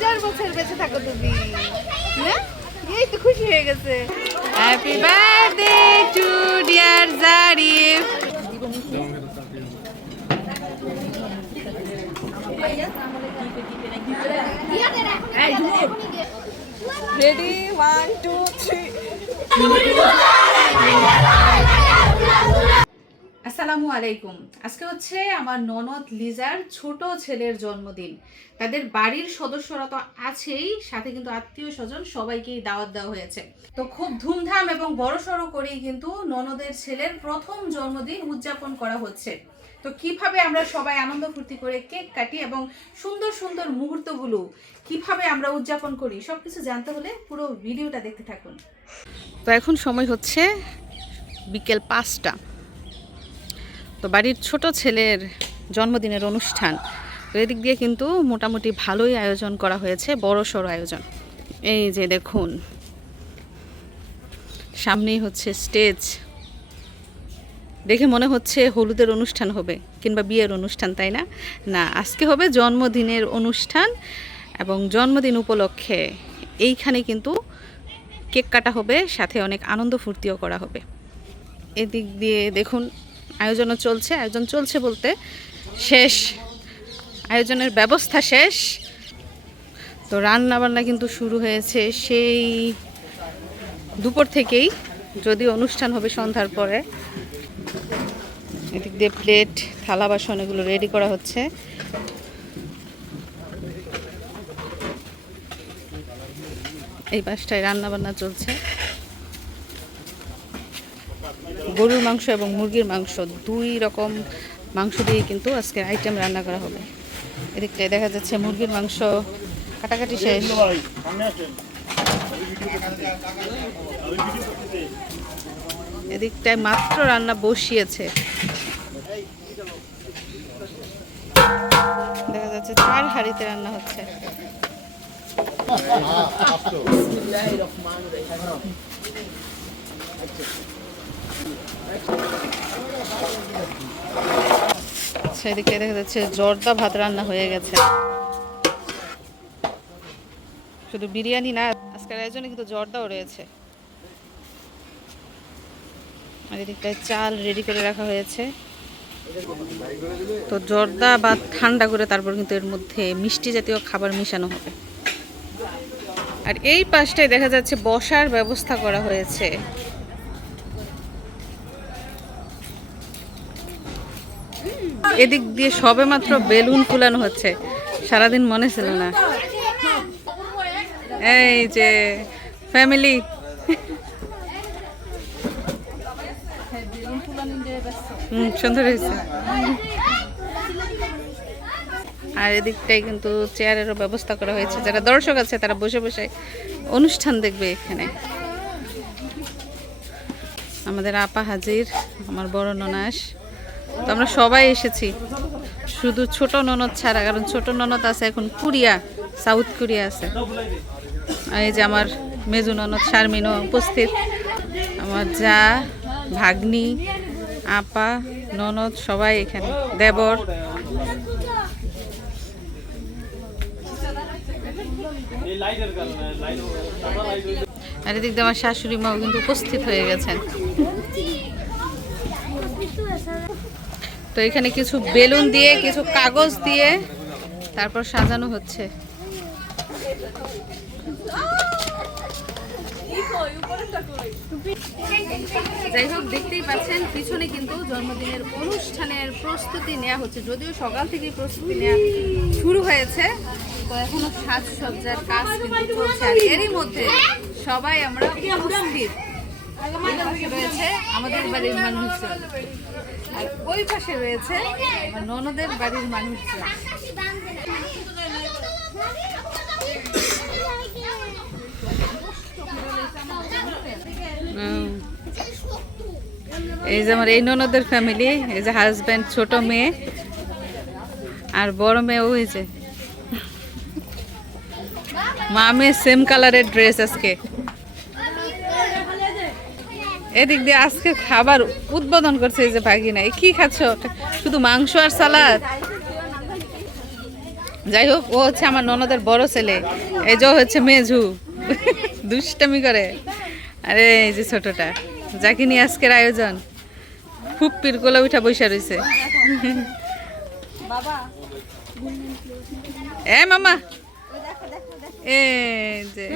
1000 বছর বেঁচে থাকো তুমি। না এই তো খুশি হয়ে গেছে। Happy birthday to dear Zarif. Ready 1 2 3। আসসালামু আলাইকুম। আজকে হচ্ছে আমার ননদ লিজার ছোট ছেলের জন্মদিন। তাদের বাড়ির সদস্যরা তো আছেই, সাথে কিন্তু আত্মীয় স্বজন সবাইকেই দাওয়াত দেওয়া হয়েছে। তো খুব ধুমধাম এবং বড়সড় করেই কিন্তু ননদের ছেলের প্রথম জন্মদিন উদযাপন করা হচ্ছে। তো কিভাবে আমরা সবাই আনন্দ ফুর্তি করে কেক কাটি এবং সুন্দর সুন্দর মুহূর্তগুলো কিভাবে আমরা উদযাপন করি সবকিছু জানতে হলে পুরো ভিডিওটা দেখতে থাকুন। তো এখন সময় হচ্ছে বিকেল 5টা। তো বাড়ির ছোট ছেলের জন্মদিনের অনুষ্ঠান, তো এদিক দিয়ে কিন্তু মোটামুটি ভালোই আয়োজন করা হয়েছে, বড় সড়ো আয়োজন। এই যে দেখুন, সামনেই হচ্ছে স্টেজ। দেখে মনে হচ্ছে হলুদের অনুষ্ঠান হবে কিংবা বিয়ের অনুষ্ঠান, তাই না? না, আজকে হবে জন্মদিনের অনুষ্ঠান এবং জন্মদিন উপলক্ষে এইখানে কিন্তু কেক কাটা হবে, সাথে অনেক আনন্দ ফুর্তিও করা হবে। এদিক দিয়ে দেখুন আয়োজন চলছে বলতে শেষ, আয়োজনের ব্যবস্থা শেষ। তো রান্না বান্না কিন্তু শুরু হয়েছে সেই দুপুর থেকেই, যদিও অনুষ্ঠান হবে সন্ধ্যার পরে। এদিক দিয়ে প্লেট, থালা বাসন এগুলো রেডি করা হচ্ছে। এই পাশটায় রান্না বান্না চলছে। গরুর মাংস এবং মুরগির মাংস, দুই রকম মাংস দিয়ে কিন্তু আজকে আইটেম রান্না করা হবে। এদিকটায় দেখা যাচ্ছে মুরগির মাংস কাটাকাটি শেষ। এদিকটায় মাত্র রান্না বসিয়েছে, দেখা যাচ্ছে 4 হাঁড়িতে রান্না হচ্ছে। আচ্ছা, এদিকে দেখা যাচ্ছে জর্দা ভাত রান্না হয়ে গেছে। শুধু বিরিয়ানি না, আজকের আয়োজনে কিন্তু জর্দাও রয়েছে। আর এদিকটায় চাল রেডি করে রাখা হয়েছে। তো জর্দা বা ঠান্ডা করে তারপর কিন্তু এর মধ্যে মিষ্টি জাতীয় খাবার মিশানো হবে। আর এই পাশটায় দেখা যাচ্ছে বসার ব্যবস্থা করা হয়েছে। এদিক দিয়ে সবেমাত্র বেলুন ফুলানো হচ্ছে, সারাদিন মনে ছিল না। এই যে ফ্যামিলি, সুন্দর হয়েছে। আর এদিকটাই কিন্তু চেয়ারেরও ব্যবস্থা করা হয়েছে, যারা দর্শক আছে তারা বসে বসে অনুষ্ঠান দেখবে এখানে। আমাদের আপা হাজির, আমার বড় ননাস। তো আমরা সবাই এসেছি, শুধু ছোট ননদ ছাড়া, কারণ ছোট ননদ আছে এখন কোরিয়া, সাউথ কোরিয়া আছে। আর এই যে আমার মেজু ননদ শারমিনও উপস্থিত, আমার যা, ভাগ্নি, আপা, ননদ সবাই এখানে, দেবর। আর এদিক দিয়ে আমার শাশুড়ি মাও কিন্তু উপস্থিত হয়ে গেছেন। তো এখানে কিছু বেলুন দিয়ে, কিছু কাগজ দিয়ে তারপর সাজানো হচ্ছে। যাই হোক, দেখতেই পাচ্ছেন পিছনে কিন্তু জন্মদিনের অনুষ্ঠানের প্রস্তুতি নেওয়া হচ্ছে, যদিও সকাল থেকে প্রস্তুতি নেওয়া শুরু হয়েছে। তো এখনো সাজসজ্জার কাজ কিন্তু চলছে। আর এরই মধ্যে সবাই আমরা উপস্থিত। রয়েছে আমাদের বাড়ির মানুষজন, আর ওই পাশে রয়েছে আমার ননদের বাড়ির মানুষজন। এই যে আমার এই ননদের ফ্যামিলি, এই যে হাজব্যান্ড, ছোট মেয়ে আর বড় মেয়ে। ওই যে মা মেয়ে সেম কালারের ড্রেস আজকে। এদিক দিয়ে আজকে খাবার উদ্বোধন করছে এই যে ভাগিনা। কি খাচ্ছ? শুধু মাংস আর সালাদ? যাই হোক, ও হচ্ছে আমার ননদের বড় ছেলে, এই যে হচ্ছে মেঝু, দুষ্টামি করে। আরে এই যে ছোটটা, যাকে নিয়ে আজকের আয়োজন, ফুপ্পির কোলে উঠা বৈশা রয়েছে। বাবা এ মামা, এ যে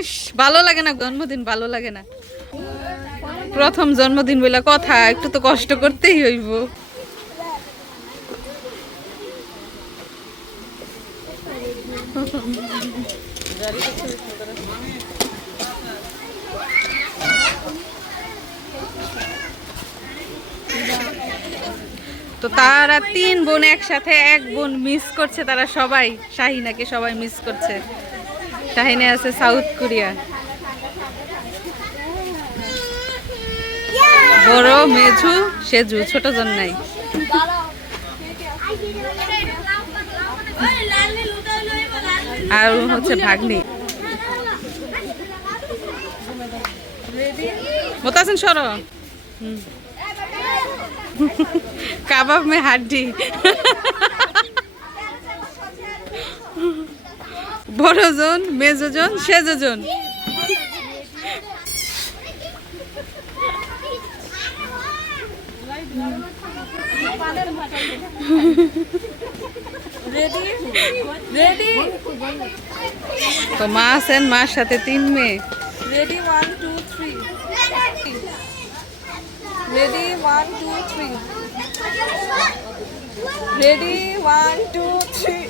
ইস, ভালো লাগে না জন্মদিন, ভালো লাগে না। প্রথম জন্মদিন বলে কথা, একটু তো কষ্ট করতেই হইব। তো তারা 3 বোন একসাথে, এক বোন মিস করছে, তারা সবাই শাহিনাকে সবাই মিস করছে। শাহিনে আছে সাউথ কোরিয়া। বড় মেঝু সেজু, ছোট জন নাই। আর হচ্ছে ভাগ্নি মোতাসিন সরো। কাবাব মে হাড্ডি। বড় জন, মেজো জন, সেজো জন। তো মা আছেন, মার সাথে 3 মেয়ে। Ready, 1, 2, 3. Ready, 1, 2, 3. Ready, 1, 2, 3.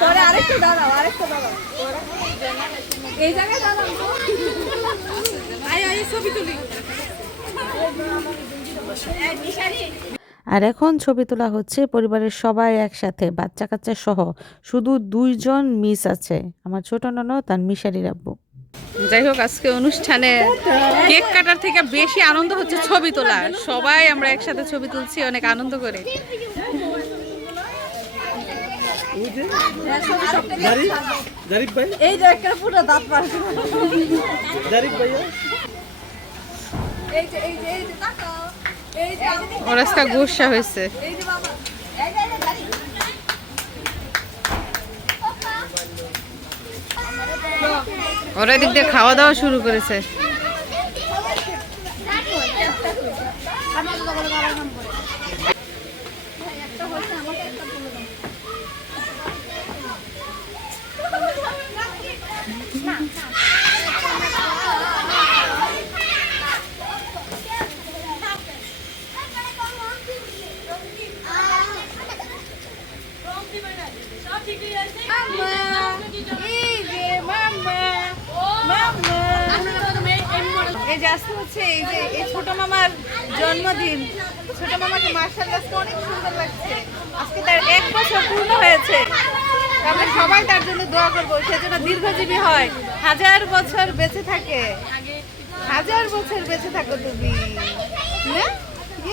পরে আরেকটু দাঁড়াও, আরেকটু দাঁড়াও। এই জায়গায় দাঁড়াও। আয় ছবি তুলি। আর এখন ছবি তোলা হচ্ছে পরিবারের সবাই একসাথে, বাচ্চা কাচ্চা সহ। শুধু 2 জন মিস আছে, আমার ছোট ননদ আর মিশারির আব্বু। যাই হোক, আজকে অনুষ্ঠানে কেক কাটার থেকে বেশি আনন্দ হচ্ছে ছবি তোলা। সবাই আমরা একসাথে ছবি তুলছি অনেক আনন্দ করে। এই যে একটা পুরো দাঁত পারছে। এই যে এই যে এই যে তাকাও। এই যে ওর আজকে গুসা হয়েছে। এই যে বাবা। এই যে দাঁড়ি। ওরা এদিক দিয়ে খাওয়া দাওয়া শুরু করেছে। এই যে আজকে হচ্ছে এই যে এই ছোট মামার জন্মদিন। ছোট মামাকে মাশাআল্লাহ আজকে অনেক সুন্দর লাগছে। আজকে তার 1 বছর পূর্ণ হয়েছে। আমরা সবাই তার জন্য দোয়া করবো, সেজন্য দীর্ঘজীবী হয়, 1000 বছর বেঁচে থাকে। 1000 বছর বেঁচে থাকো তুমি, না?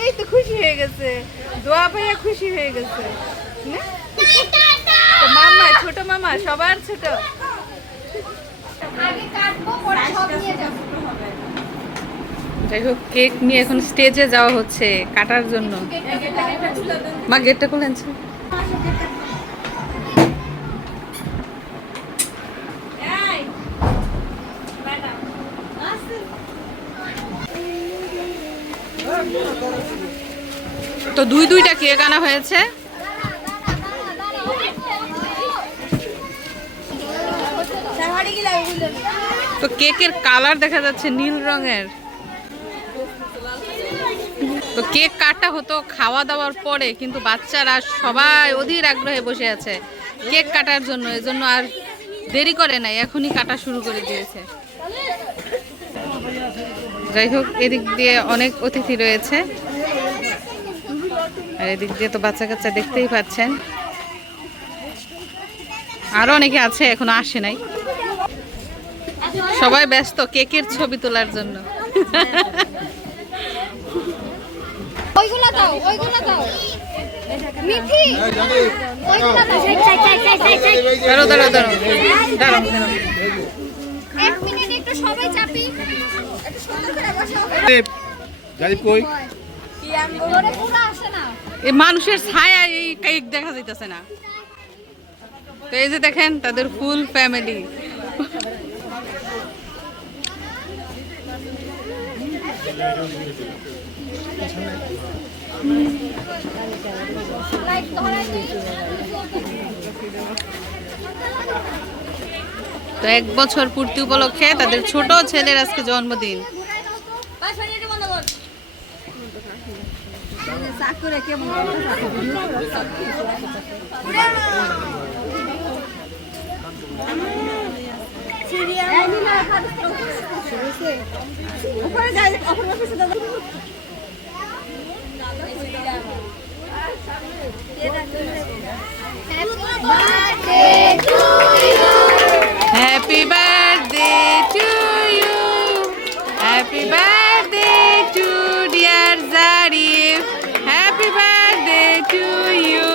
এই তো খুশি হয়ে গেছে, দোয়া পাইয়া খুশি হয়ে গেছে, না? তো মামা, ছোট মামা সবার ছোট। যাই হোক, কেক নিয়ে এখন স্টেজে যাওয়া হচ্ছে কাটার জন্য। মা গেটটা খুলেন। তো 2টা কেক আনা হয়েছে। তো কেকের কালার দেখা যাচ্ছে নীল রঙের। তো কেক কাটা হতো খাওয়া দাওয়ার পরে, কিন্তু বাচ্চারা সবাই অধীর আগ্রহে বসে আছে কেক কাটার জন্য, এজন্য আর দেরি করে নাই, এখনই কাটা শুরু করে দিয়েছে। যাই হোক, এদিক দিয়ে অনেক অতিথি রয়েছে, আর এদিক দিয়ে তো বাচ্চা কাচ্চা দেখতেই পাচ্ছেন। আরো অনেকে আছে, এখনো আসে নাই। সবাই ব্যস্ত কেকের ছবি তোলার জন্য। ওইগুলা দাও মিঠি দাঁড়াও দাঁড়াও দাঁড়াও দাঁড়াও এক মিনিট একটু সবাই চাপি একটু সুন্দর করে বসো জারিফ কই? কি আনবো ওরে পুরো আসে না এই মানুষের ছায়া এই কেক দেখা যাইতেছে না। তো এই যে দেখেন তাদের ফুল ফ্যামিলি। লাইট ধরাই তো 1 বছর পূর্তি উপলক্ষে তাদের ছোট ছেলের আজকে জন্মদিন। বাস বাড়িতে বন্ধ কর চাকুরে কে উপরে যাই অপর পাশে দাদা Happy birthday to you. Happy birthday to dear Zarif. Happy birthday to you.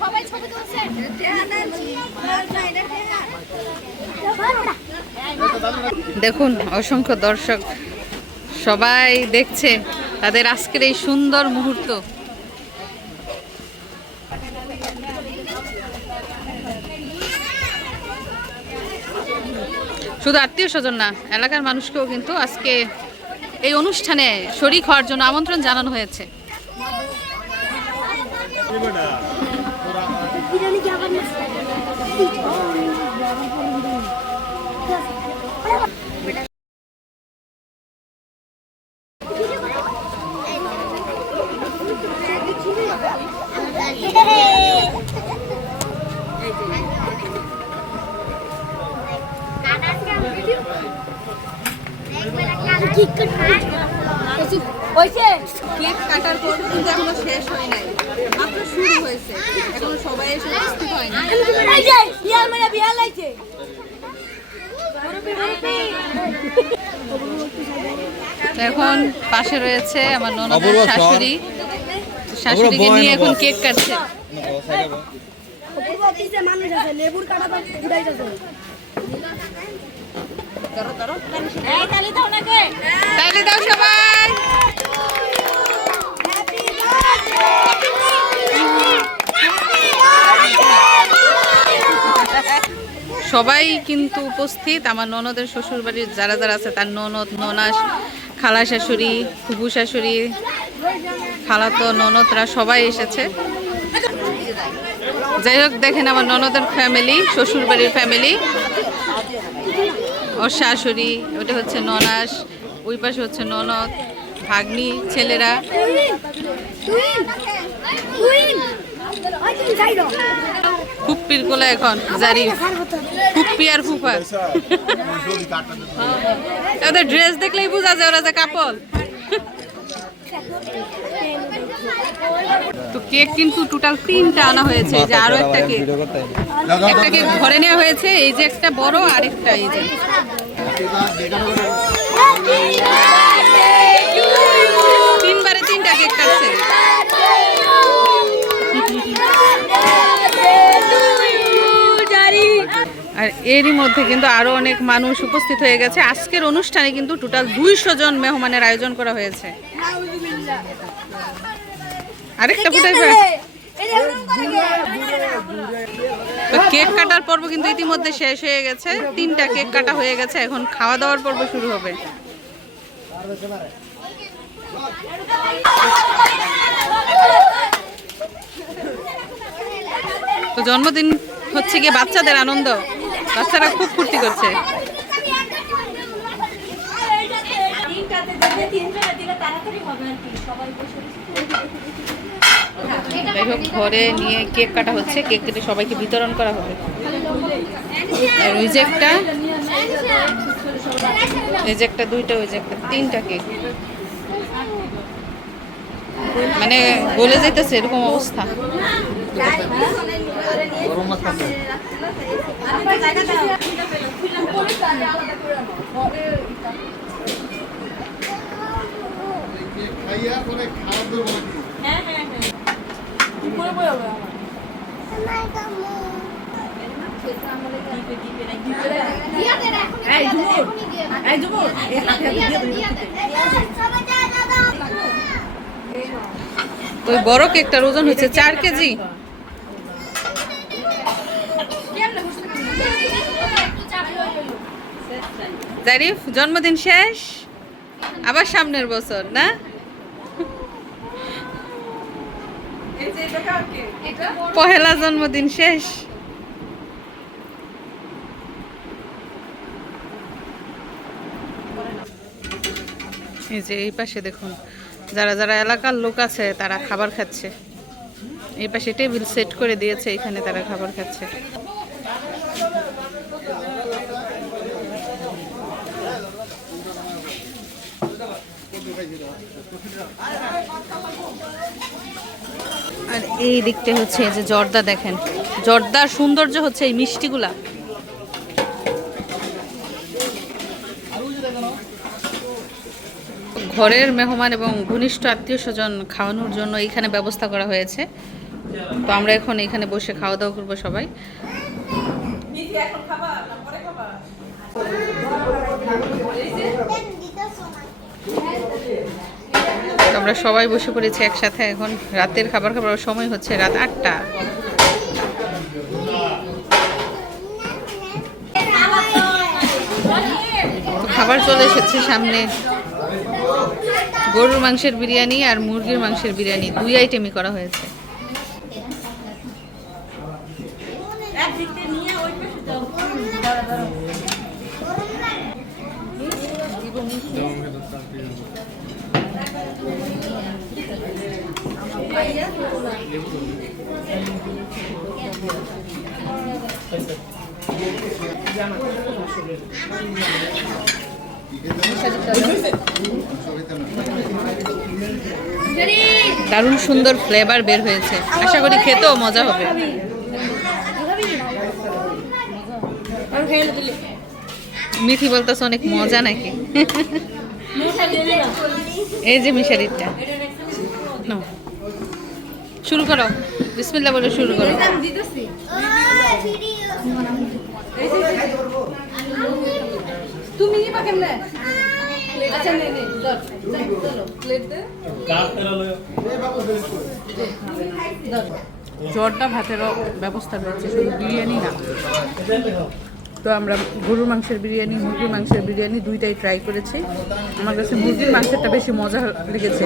সবাই ছবি তুলছে দেখুন অসংখ্য দর্শক সবাই দেখছে তাদের আজকের এই সুন্দর মুহূর্ত। শুধু আত্মীয় স্বজন না, এলাকার মানুষকেও কিন্তু আজকে এই অনুষ্ঠানে শরীক হওয়ার জন্য আমন্ত্রণ জানানো হয়েছে। কেক কাটার পর কিন্তু এখনো শেষ হয় নাই, মাত্র শুরু হয়েছে, এখনো সবাই এসে উপস্থিত হয়নি। এখন পাশে রয়েছে আমার ননদের শাশুড়ি, শাশুড়িকে নিয়ে এখন কেক কাটছে। তাইলে দাও সবাই। সবাই কিন্তু উপস্থিত, আমার ননদের শ্বশুর বাড়ির যারা যারা আছে তার ননদ, ননাস, খালা শাশুড়ি, ফুফু শাশুড়ি, খালাতো ননদরা সবাই এসেছে। যাই হোক দেখেন আমার ননদের ফ্যামিলি, শ্বশুর বাড়ির ফ্যামিলি, ওর শাশুড়ি, ওটা হচ্ছে ননাস, ওই পাশে হচ্ছে ননদ, ভাগ্নি, ছেলেরা। ফুপ্পির কোলে এখন জারিফ, ফুপ্পি আর ফুফা। ওদের ড্রেস দেখলেই বোঝা যায় ওরা যে কাপল। তো কেক কিন্তু টোটাল 3টা আনা হয়েছে, যে আরো একটা কেক, একটা কেক ঘরে নেওয়া হয়েছে, এই যে একটা বড়, আরেকটা এই যে। তিনবারে 3টা কেক কাটছে। আর এরই মধ্যে কিন্তু আরো অনেক মানুষ উপস্থিত হয়ে গেছে। আজকের অনুষ্ঠানে কিন্তু টোটাল 200 জন মেহমানের আয়োজন করা হয়েছে। আরেকটা ফুটাইবে। তো কেক কাটার পর্ব কিন্তু ইতিমধ্যে শেষ হয়ে গেছে, 3টা কেক কাটা হয়ে গেছে, এখন খাওয়া দাওয়ার পর্ব শুরু হবে। তো জন্মদিন হচ্ছে গিয়ে বাচ্চাদের আনন্দ, বাচ্চারা খুব ফুর্তি করছে। যাই হোক ঘরে নিয়ে কেক কাটা হচ্ছে, কেক কেটে সবাইকে বিতরণ করা হবে। আর ওই যে একটা এই যে একটা, দুইটা, ওই যে একটা, তিনটা কেক, মানে গলে যাইতেছে এরকম অবস্থা। খাইয়া পরে খাওয়া দেবো নাকি? তো ওই বড় কেকটার ওজন হচ্ছে 4 কেজি। জারিফ জন্মদিন শেষ, আবার সামনের বছর না? পহেলা জন্মদিন শেষ। এই যে এই পাশে দেখুন, যারা যারা এলাকার লোক আছে তারা খাবার খাচ্ছে। এই পাশে টেবিল সেট করে দিয়েছে, এখানে তারা খাবার খাচ্ছে। আর এই দিকটা হচ্ছে এই যে জর্দা, দেখেন জর্দার সৌন্দর্য হচ্ছে এই মিষ্টিগুলা। ঘরের মেহমান এবং ঘনিষ্ঠ আত্মীয় স্বজন খাওয়ানোর জন্য এইখানে ব্যবস্থা করা হয়েছে। তো আমরা এখন এখানে বসে খাওয়া দাওয়া করবো সবাই। আমরা সবাই বসে পড়েছি একসাথে। এখন রাতের খাবার খাবার সময় হচ্ছে রাত 8টা। খাবার চলে এসেছে সামনে। গরুর মাংসের বিরিয়ানি আর মুরগির মাংসের বিরিয়ানি, 2 আইটেমই করা হয়েছে। দারুণ সুন্দর ফ্লেভার বের হয়েছে, আশা করি খেতেও মজা হবে। মিঠি বলতেছে অনেক মজা নাকি? এই যে মিশারিটা শুরু করো, বিসমিল্লাহ বলে শুরু করো। তুমি নিবা কেমনে? আচ্ছা নে নে ধর চলো প্লেট দে। জর্দা ভাতেরও ব্যবস্থা রয়েছে, শুধু বিরিয়ানি না। তো আমরা গরুর মাংসের বিরিয়ানি, মুরগির মাংসের বিরিয়ানি দুইটাই ট্রাই করেছি। আমার কাছে মুরগির মাংসেরটা বেশি মজা লেগেছে,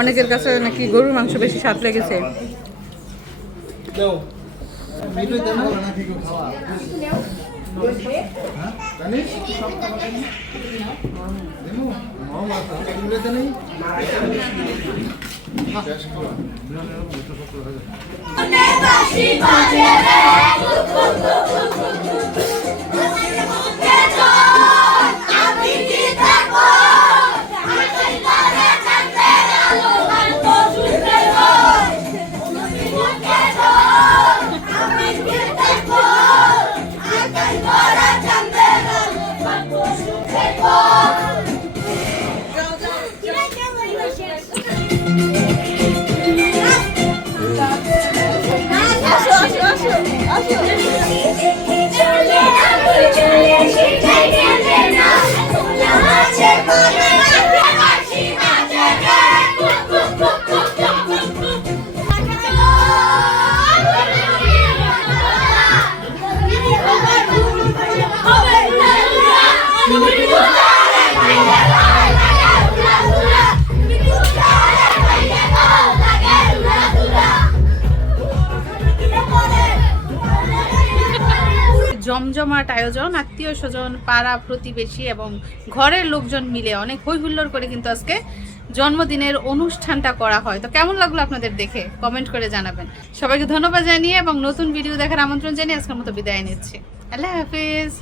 অনেকের কাছে নাকি গরুর মাংস বেশি স্বাদ লেগেছে। জমজমাট আয়োজন, আত্মীয় স্বজন, পাড়া প্রতিবেশী এবং ঘরের লোকজন মিলে অনেক হই হুল্লোড় করে কিন্তু আজকে জন্মদিনের অনুষ্ঠানটা করা হয়। তো কেমন লাগলো আপনাদের দেখে কমেন্ট করে জানাবেন। সবাইকে ধন্যবাদ জানিয়ে এবং নতুন ভিডিও দেখার আমন্ত্রণ জানিয়ে আজকের মতো বিদায় নিচ্ছি। আল্লাহ হাফিজ।